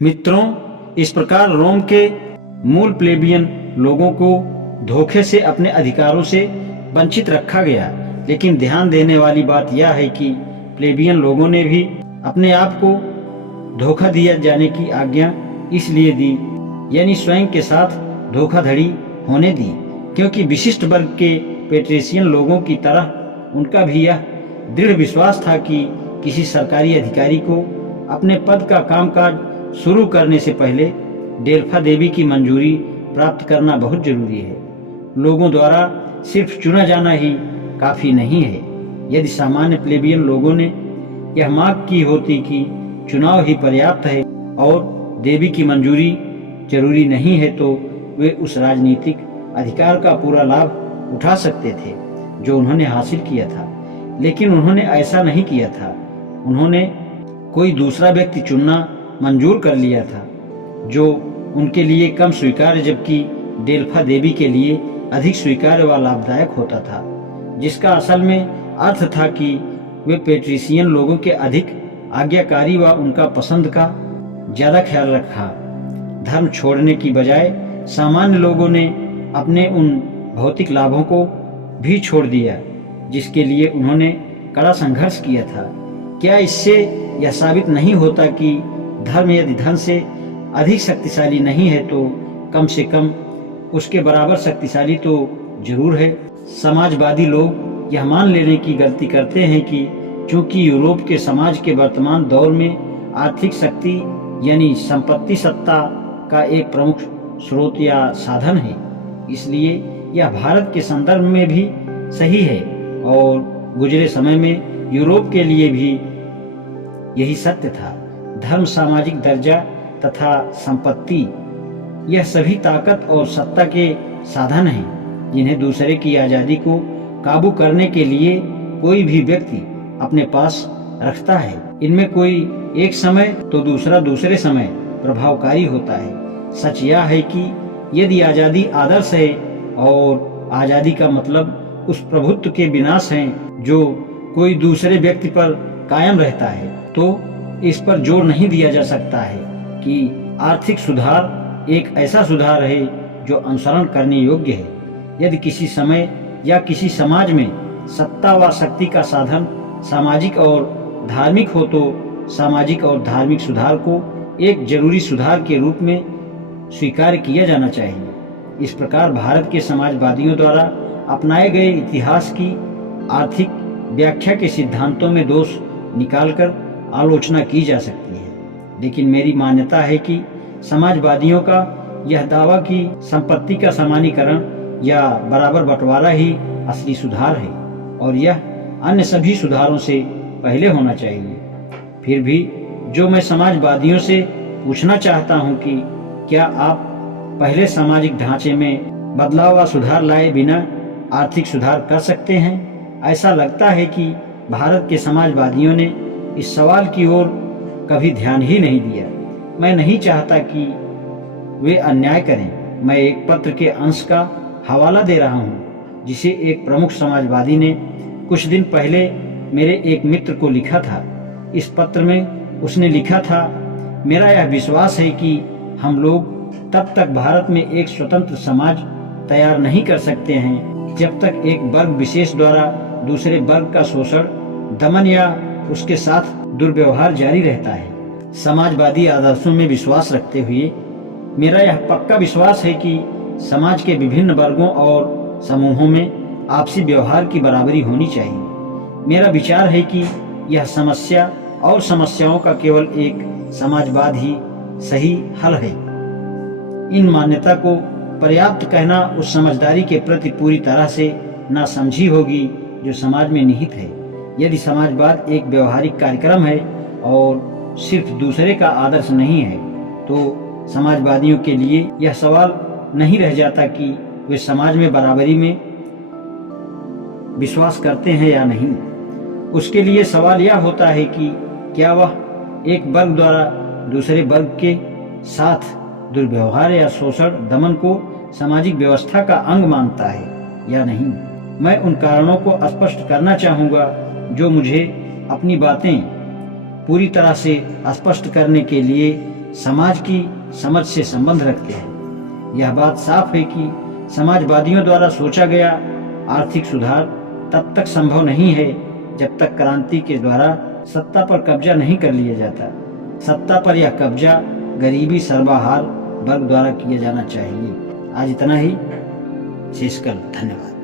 मित्रों, इस प्रकार रोम के मूल प्लेबियन लोगों को धोखे से अपने अधिकारों से वंचित रखा गया। लेकिन ध्यान देने वाली बात यह है कि प्लेबियन लोगों ने भी अपने आप को धोखा दिया जाने की आज्ञा इसलिए दी, यानी स्वयं के साथ धोखाधड़ी होने दी, क्योंकि विशिष्ट वर्ग के पेट्रिशियन लोगों की तरह उनका भी यह दृढ़ विश्वास था कि किसी सरकारी अधिकारी को अपने पद का कामकाज शुरू करने से पहले डेल्फा देवी की मंजूरी प्राप्त करना बहुत जरूरी है। लोगों द्वारा सिर्फ चुना जाना ही काफी नहीं है। यदि सामान्य प्लेबियन लोगों ने यह मांग की होती कि चुनाव ही पर्याप्त है और देवी की मंजूरी जरूरी नहीं है, तो वे उस राजनीतिक अधिकार का पूरा लाभ उठा सकते थे जो उन्होंने हासिल किया था। लेकिन उन्होंने ऐसा नहीं किया था। उन्होंने कोई दूसरा व्यक्ति चुनना मंजूर कर लिया था जो उनके लिए कम स्वीकार्य जबकि डेल्फा देवी के लिए अधिक स्वीकार्य व लाभदायक होता था, जिसका असल में अर्थ था कि वे पेट्रिशियन लोगों के अधिक आज्ञाकारी व उनका पसंद का ज्यादा ख्याल रखा। धर्म छोड़ने की बजाय सामान्य लोगों ने अपने उन भौतिक लाभों को भी छोड़ दिया जिसके लिए उन्होंने कड़ा संघर्ष किया था। क्या इससे यह साबित नहीं होता कि धर्म यदि धन से अधिक शक्तिशाली नहीं है तो कम से कम उसके बराबर शक्तिशाली तो जरूर है। समाजवादी लोग यह मान लेने की गलती करते हैं कि चूंकि यूरोप के समाज के वर्तमान दौर में आर्थिक शक्ति यानी संपत्ति सत्ता का एक प्रमुख स्रोत या साधन है, इसलिए यह भारत के संदर्भ में भी सही है और गुजरे समय में यूरोप के लिए भी यही सत्य था। धर्म, सामाजिक दर्जा तथा संपत्ति यह सभी ताकत और सत्ता के साधन हैं जिन्हें दूसरे की आजादी को काबू करने के लिए कोई भी व्यक्ति अपने पास रखता है। इनमें कोई एक समय तो दूसरा दूसरे समय प्रभावकारी होता है। सच यह है कि यदि आजादी आदर्श है और आजादी का मतलब उस प्रभुत्व के विनाश है जो कोई दूसरे व्यक्ति पर कायम रहता है, तो इस पर जोर नहीं दिया जा सकता है कि आर्थिक सुधार एक ऐसा सुधार है जो अनुसरण करने योग्य है। यदि किसी समय या किसी समाज में सत्ता व शक्ति का साधन सामाजिक और धार्मिक हो तो सामाजिक और धार्मिक सुधार को एक जरूरी सुधार के रूप में स्वीकार किया जाना चाहिए। इस प्रकार भारत के समाजवादियों द्वारा अपनाए गए इतिहास की आर्थिक व्याख्या के सिद्धांतों में दोष निकालकर आलोचना की जा सकती है। लेकिन मेरी मान्यता है कि समाजवादियों का यह दावा कि संपत्ति का समानीकरण या बराबर बंटवारा ही असली सुधार है और यह अन्य सभी सुधारों से पहले होना चाहिए। फिर भी जो मैं समाजवादियों से पूछना चाहता हूं कि क्या आप पहले सामाजिक ढांचे में बदलाव व सुधार लाए बिना आर्थिक सुधार कर सकते हैं? ऐसा लगता है कि भारत के समाजवादियों ने इस सवाल की ओर कभी ध्यान ही नहीं दिया। मैं नहीं चाहता कि वे अन्याय करें। मैं एक पत्र के अंश का हवाला दे रहा हूं जिसे एक प्रमुख समाजवादी ने कुछ दिन पहले मेरे एक मित्र को लिखा था। इस पत्र में उसने लिखा था, मेरा यह विश्वास है कि हम लोग तब तक भारत में एक स्वतंत्र समाज तैयार नहीं कर सकते हैं जब तक एक वर्ग विशेष द्वारा दूसरे वर्ग का शोषण, दमन या उसके साथ दुर्व्यवहार जारी रहता है। समाजवादी आदर्शों में विश्वास रखते हुए मेरा यह पक्का विश्वास है कि समाज के विभिन्न वर्गों और समूहों में आपसी व्यवहार की बराबरी होनी चाहिए। मेरा विचार है कि यह समस्या और समस्याओं का केवल एक समाजवाद ही सही हल है। इन मान्यता को पर्याप्त कहना उस समझदारी के प्रति पूरी तरह से नासमझी होगी जो समाज में निहित है। यदि समाजवाद एक व्यवहारिक कार्यक्रम है और सिर्फ दूसरे का आदर्श नहीं है, तो समाजवादियों के लिए यह सवाल नहीं रह जाता कि वे समाज में बराबरी में विश्वास करते हैं या नहीं। उसके लिए सवाल यह होता है कि क्या वह एक वर्ग द्वारा दूसरे वर्ग के साथ दुर्व्यवहार या शोषण, दमन को सामाजिक व्यवस्था का अंग मानता है या नहीं। मैं उन कारणों को स्पष्ट करना चाहूँगा जो मुझे अपनी बातें पूरी तरह से स्पष्ट करने के लिए समाज की समझ से संबंध रखते हैं। यह बात साफ है कि समाजवादियों द्वारा सोचा गया आर्थिक सुधार तब तक संभव नहीं है जब तक क्रांति के द्वारा सत्ता पर कब्जा नहीं कर लिया जाता। सत्ता पर यह कब्जा गरीबी सर्वहारा वर्ग द्वारा किया जाना चाहिए। आज इतना ही। शेषकल। धन्यवाद।